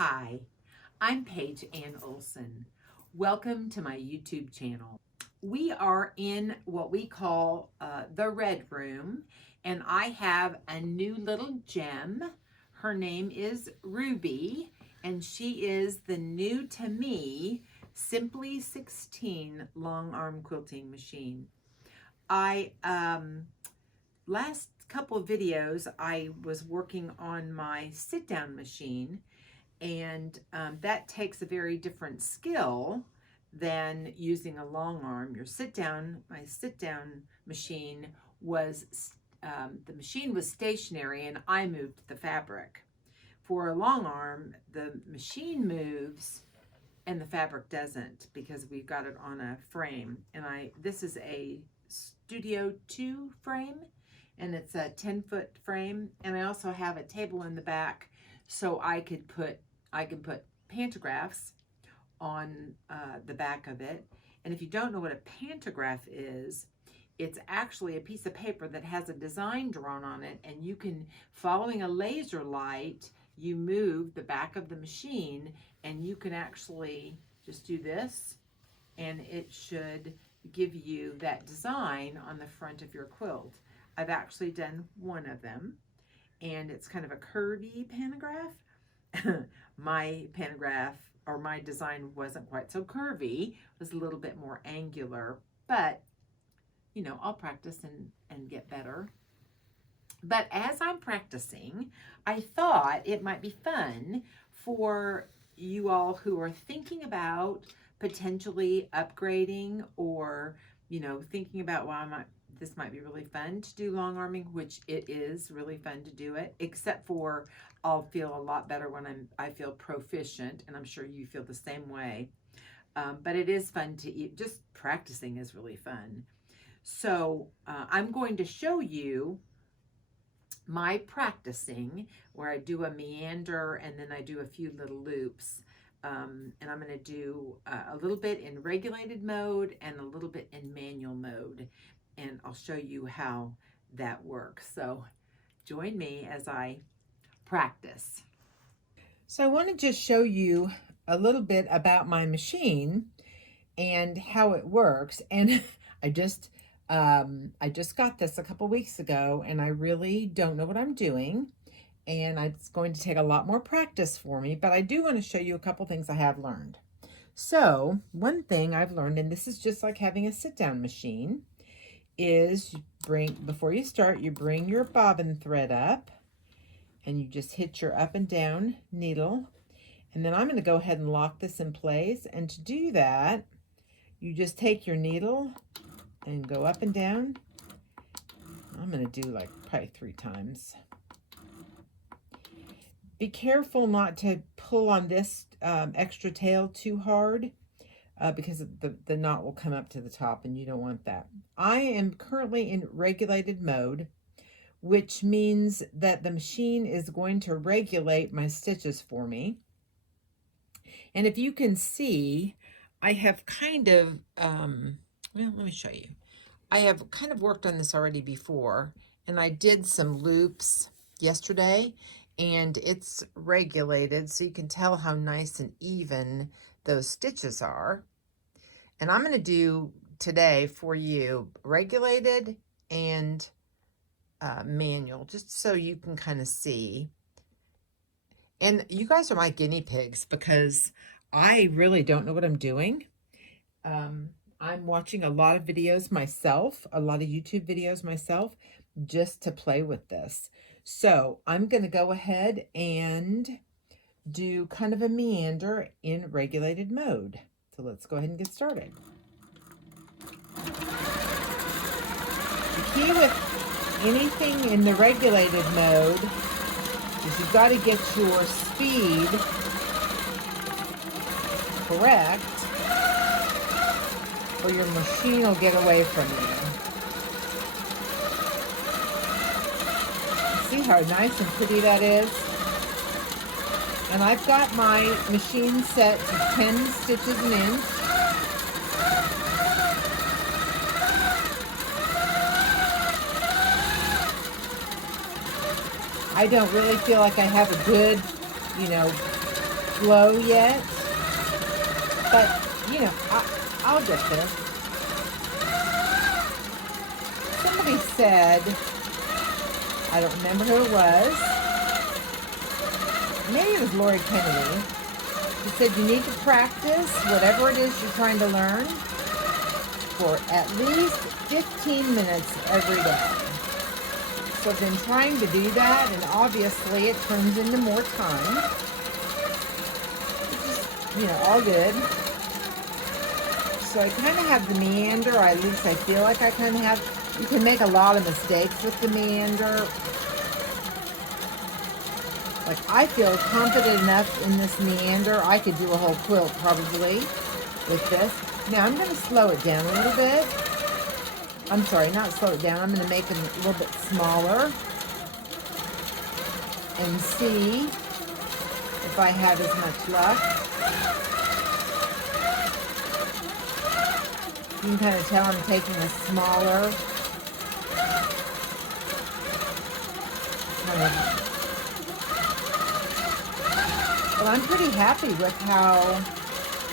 Hi, I'm Paige Ann Olson. Welcome to my YouTube channel. We are in what we call the Red Room, and I have a new little gem. Her name is Ruby, and she is the new to me Simply 16 long arm quilting machine. Last couple of videos I was working on my sit-down machine, and that takes a very different skill than using a long arm. My sit-down machine was, the machine was stationary and I moved the fabric. For a long arm, the machine moves and the fabric doesn't because we've got it on a frame. And this is a Studio 2 frame, and it's a 10-foot frame. And I also have a table in the back so I can put pantographs on the back of it. And if you don't know what a pantograph is, it's actually a piece of paper that has a design drawn on it, and you can, following a laser light, you move the back of the machine, and you can actually just do this, and it should give you that design on the front of your quilt. I've actually done one of them, and it's kind of a curvy pantograph. My pantograph, or my design, wasn't quite so curvy. It was a little bit more angular, but you know, I'll practice and get better. But as I'm practicing, I thought it might be fun for you all who are thinking about potentially upgrading, or, you know, thinking about, wow, this might be really fun to do long arming, which it is really fun to do it, except for I'll feel a lot better when I feel proficient, and I'm sure you feel the same way. But it is fun to eat. Just practicing is really fun. So I'm going to show you my practicing, where I do a meander and then I do a few little loops. And I'm going to do a little bit in regulated mode and a little bit in manual mode. And I'll show you how that works. So join me as I practice. So I want to just show you a little bit about my machine and how it works. And I just got this a couple weeks ago, and I really don't know what I'm doing. And it's going to take a lot more practice for me, but I do want to show you a couple things I have learned. So one thing I've learned, and this is just like having a sit-down machine, is before you start, you bring your bobbin thread up, and you just hit your up and down needle. And then I'm going to go ahead and lock this in place. And to do that, you just take your needle and go up and down. I'm going to do like probably 3 times. Be careful not to pull on this extra tail too hard, because the knot will come up to the top, and you don't want that. I am currently in regulated mode, which means that the machine is going to regulate my stitches for me. And if you can see, I have kind of, well, let me show you. I have kind of worked on this already before, and I did some loops yesterday, and it's regulated so you can tell how nice and even those stitches are. And I'm going to do today for you regulated and manual, just so you can kind of see. And you guys are my guinea pigs, because I really don't know what I'm doing. I'm watching a lot of videos myself, a lot of YouTube videos myself, just to play with this. So I'm going to go ahead and do kind of a meander in regulated mode. So let's go ahead and get started. The key with anything in the regulated mode is you've got to get your speed correct, or your machine will get away from you. See how nice and pretty that is? And I've got my machine set to 10 stitches an inch. I don't really feel like I have a good, slow yet, but you know, I'll get there. Somebody said, I don't remember who it was, maybe it was Lori Kennedy. She said you need to practice whatever it is you're trying to learn for at least 15 minutes every day. So I've been trying to do that, and obviously it turns into more time. Which is, you know, all good. So I kind of have the meander, or at least I feel like I kind of have. You can make a lot of mistakes with the meander. Like, I feel confident enough in this meander, I could do a whole quilt probably with this. Now I'm going to slow it down a little bit. I'm sorry, not slow it down. I'm going to make them a little bit smaller and see if I have as much luck. You can kind of tell I'm taking a smaller kind of. Well, I'm pretty happy with how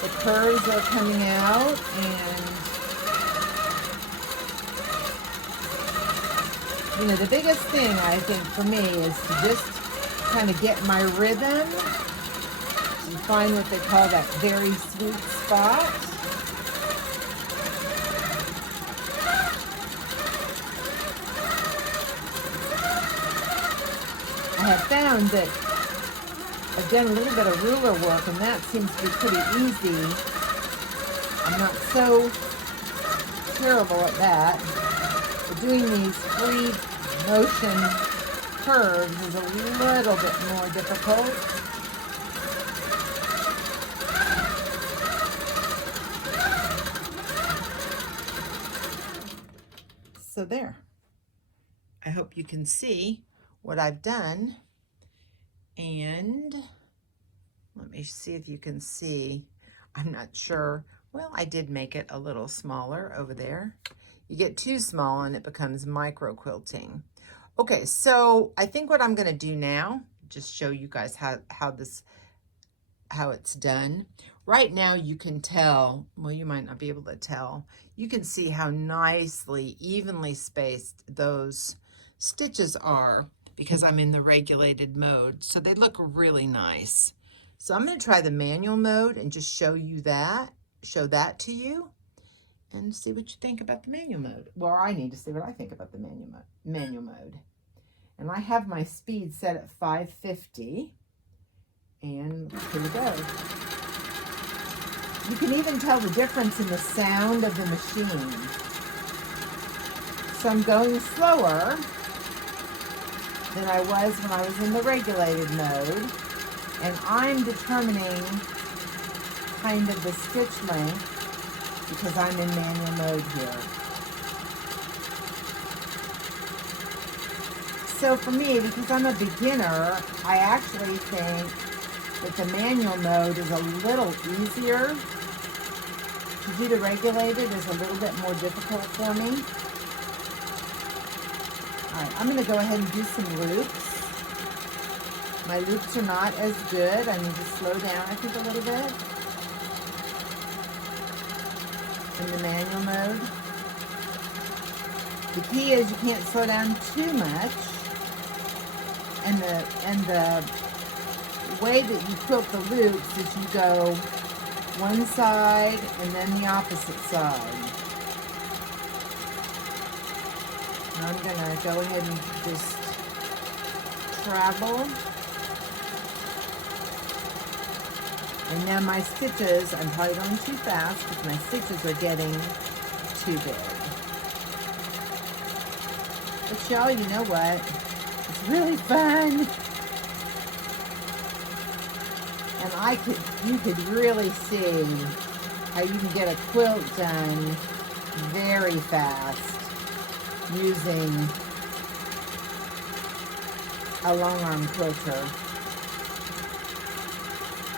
the curves are coming out, and you know, the biggest thing I think for me is to just kind of get my rhythm and find what they call that very sweet spot. I have found that I've done a little bit of ruler work, and that seems to be pretty easy. I'm not so terrible at that. But doing these free motion curves is a little bit more difficult. So there. I hope you can see what I've done. And let me see if you can see. I'm not sure. Well, I did make it a little smaller over there. You get too small and it becomes micro quilting. Okay, so I think what I'm going to do now, just show you guys how it's done. Right now you can tell, well, you might not be able to tell. You can see how nicely, evenly spaced those stitches are, because I'm in the regulated mode. So they look really nice. So I'm going to try the manual mode and just show that to you and see what you think about the manual mode. Well, I need to see what I think about the manual mode. And I have my speed set at 550. And here we go. You can even tell the difference in the sound of the machine. So I'm going slower than I was when I was in the regulated mode, and I'm determining kind of the stitch length because I'm in manual mode here. So for me, because I'm a beginner, I actually think that the manual mode is a little easier. To do the regulated is a little bit more difficult for me. All right, I'm going to go ahead and do some loops. My loops are not as good. I need to slow down, I think, a little bit in the manual mode. The key is you can't slow down too much, and the way that you quilt the loops is you go one side and then the opposite side. I'm going to go ahead and just travel. And now my stitches, I'm probably going too fast because my stitches are getting too big. But y'all, you know what? It's really fun. And you could really see how you can get a quilt done very fast using a Longarm quilter.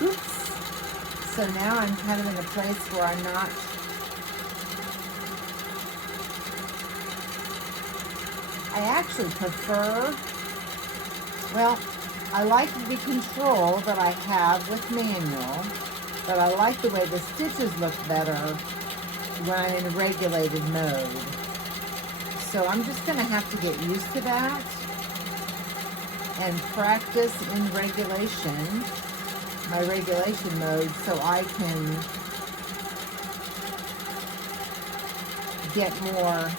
Oops. So now I'm kind of in a place where I'm not I actually prefer, well, I like the control that I have with manual, but I like the way the stitches look better when I'm in regulated mode. So I'm just going to have to get used to that and practice in regulation, my regulation mode, so I can get more,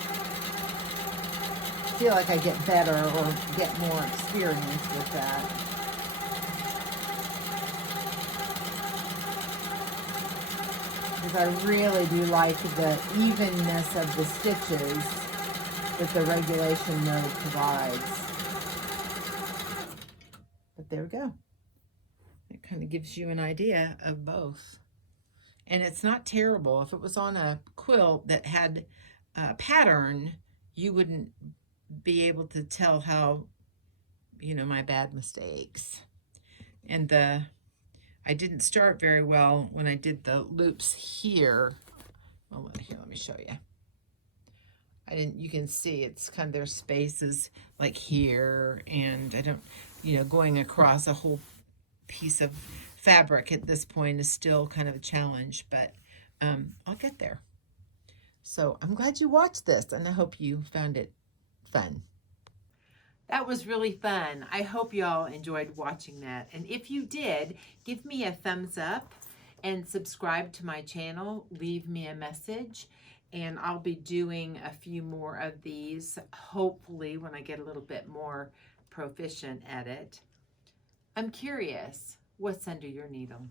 feel like I get better or get more experience with that. Because I really do like the evenness of the stitches that the regulation mode provides. But there we go. It kind of gives you an idea of both. And it's not terrible. If it was on a quilt that had a pattern, you wouldn't be able to tell how, you know, my bad mistakes. And I didn't start very well when I did the loops here. Oh, here, let me show you. You can see it's kind of, there's spaces like here, and I don't, you know, going across a whole piece of fabric at this point is still kind of a challenge, but I'll get there. So I'm glad you watched this, and I hope you found it fun. That was really fun. I hope y'all enjoyed watching that. And if you did, give me a thumbs up and subscribe to my channel. Leave me a message. And I'll be doing a few more of these, hopefully, when I get a little bit more proficient at it. I'm curious, what's under your needle?